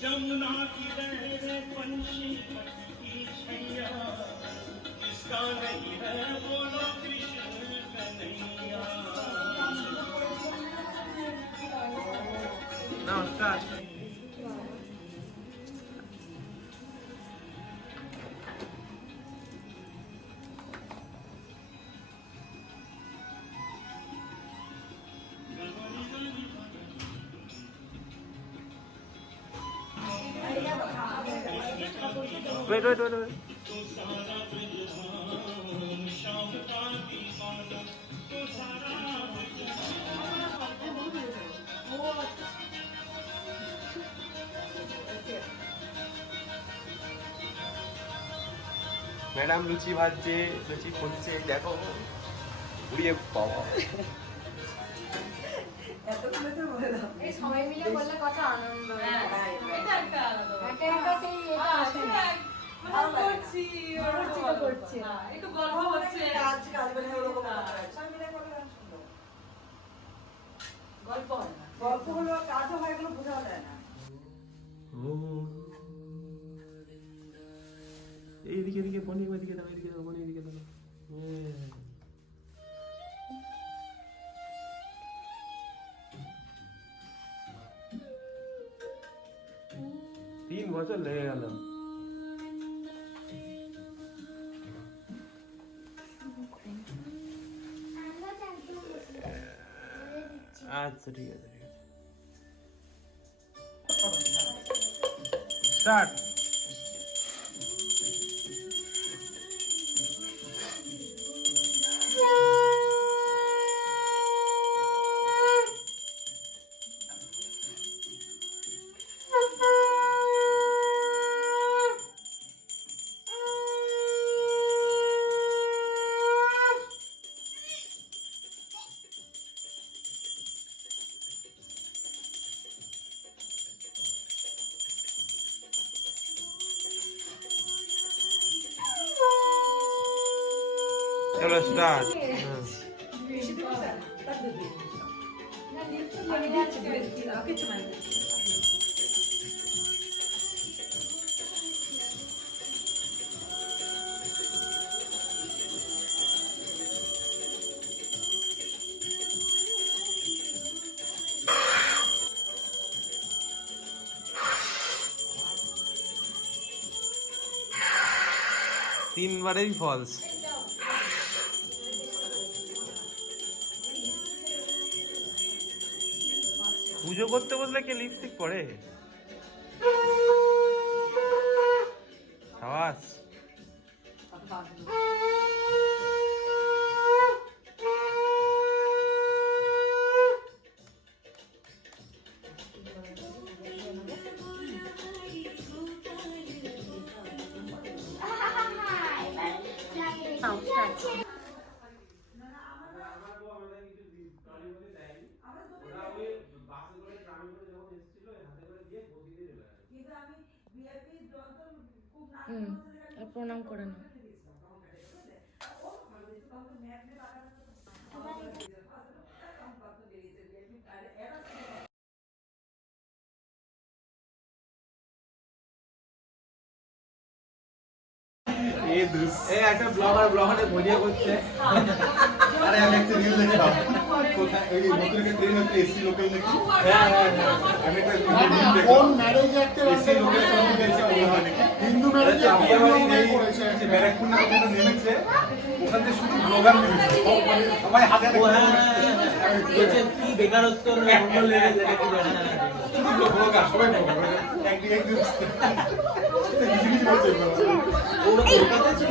जमुना की लहरें पंछी की छैया जिसका नहीं है बोलो कृष्ण कन्हैया। नमस्कार। Wait. ম্যাডাম লুচি ভাজছে, লুচি ফুলছে, দেখো উড়িয়ে পাওয়া। সবাই মিলে বললে কত আনন্দ। এটা একটা সেই এটা আসে না। করছি একটু গল্প হচ্ছে, গল্প হলো, কাজও হয়, এগুলো বোঝাও যায় না। এইদিকে বনি, ওইদিকে দাও, এদিকে দাও, বনি এদিকে দাও। 3 বছর লেগে গেল। আচ্ছা ঠিক আছে স্টার্ট। चलो स्टार्ट। 3 বারেই ফলস। পুজো করতে বসলে কে লিপস্টিক পরে? সাবাস। প্রণাম করে না। একটা ব্লগারে ভিডিও করছে। আরে আমি একটা রিল দেখলাম, কোথায় ওই নতুন একটা ট্রেন হচ্ছে এসি লোকাল নাকি। হ্যাঁ আমি একটা রিল দেখলাম, কোন ম্যারেজ একটা এসি লোকাল ট্রেন গেছে নাকি হিন্দু ম্যারেজে বিয়ে বাড়ি নেই করেছে, যে ব্যারাকপুর না ওখানে নেমেছে, ওখান থেকে শুধু ব্লগার নেমেছে, সবাই হাতে হাতে কি বেকারত্ব মন্ডল লেগে যায় কি জানা না, শুধু ব্লগার, সবাই ব্লগার একদিন ওরা কলকাতা ছিল।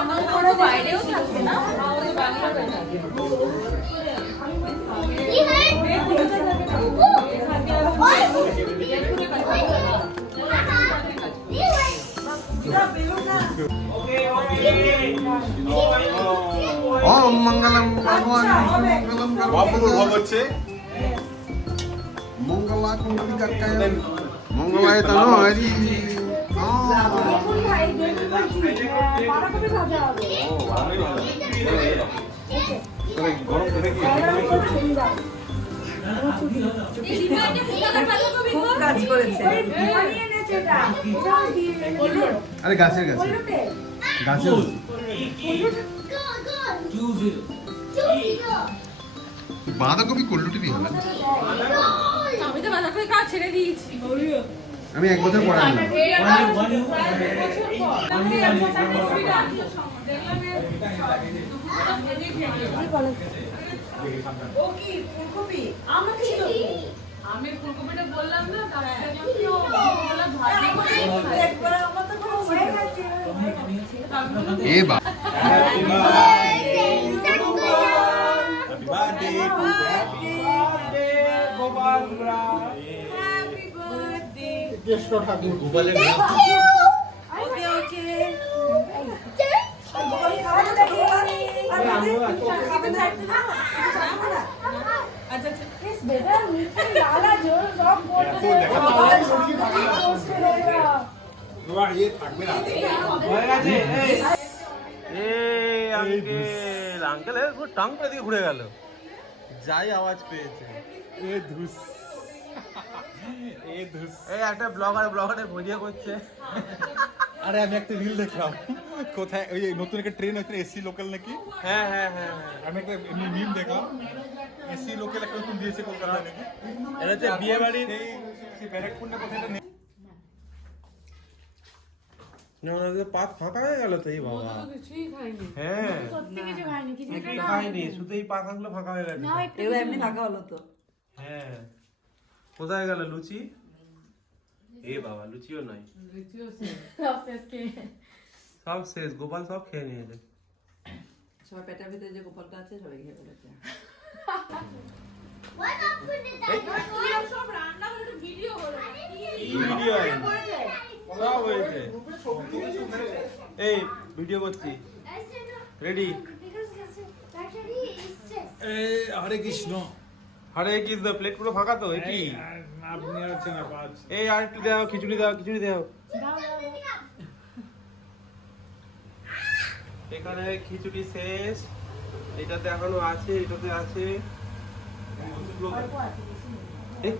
আমাদের বাইরেও থাকবে না আমাদের বাংলা ओम मंगलम भगवान मंगलम বাপুর ভোগ হচ্ছে मंगला कुंडली करके मंगलाय तनो हरि দেখুন ভাই দেখুন বলছি বাঁধাকপি ভাজা হবে গরম করে কি খুব কাজ করেছে বানিয়ে এনেছে এটা এটাও দিয়ে अरे गाছের গাছে বলতে গাছের বাঁধাকপি কোল্লুটি দিয়ে হবে আমি তো বাঁধাকপি কাজ ছেড়ে দিয়েছি আমি এক বছর পরে আনলাম ও কি ফুলকপি আমাকে আমি ফুলকপিটা বললাম না তারপরে একবার আমার তো কোনো হয়ে গেছে এ বা হ্যাপি বার্থডে গোপালরা হ্যাপি বার্থডে জ্যেষ্ঠ ঠাকুর গোপালের ওকে ওকে খাওয়াটা দেখি আর খাবে না আচ্ছা আচ্ছা इस बेटा मीठे लाला जो सब बोल तो देखा तो रहे বাবা ये থাকবে না হয়ে গেছে এ আঙ্কেল আঙ্কেল পুরো টাং পে দিয়ে ঘুরে গেল যাই আওয়াজ পেয়েছে এ ধুস এ ধুস এই একটা ব্লগারে ভিডিও করছে আরে আমি একটা রিল দেখলাম কোথায় ওই যে নতুন একটা ট্রেন হচ্ছে এসি লোকাল নাকি হ্যাঁ হ্যাঁ হ্যাঁ আমি একটা এমনি মিম দেখলাম এসি লোকাল একটা নতুন দিয়েছে কলকাতায় নাকি এটা হচ্ছে বিয়ে বাড়ির সেই ব্যারাকপুর না কোথায় এটা নেই না পাত ফাঁকা হয়ে গেল তো এই বাবা কিছুই খাইনি হ্যাঁ সত্যি কিছু খাইনি কিছু কিছুই খাইনি শুধু এই পাতাগুলো ফাঁকা হয়ে গেছে এগুলো এমনি থাকা হলো তো হ্যাঁ কোথায় গেল লুচি এ বাবা লুচিও নাই সব শেষ গোপাল সব খেয়ে নিয়েছে সব পেটার ভিতরে যে গোপালটা আছে সবাই খেয়ে ফেলেছে সব রান্না করে ভিডিও হলো ভিডিও সব হয়েছে এই ভিডিও করছি রেডি হরে কৃষ্ণ হরে কৃষ্ণ প্লেট পুরো ফাঁকা তো এ কি আপনি আছেন আজ এই আর একটু দাও খিচুড়ি দাও এখানে খিচুড়ি শেষ এটাতে এখনো আছে এটাতে আছে এই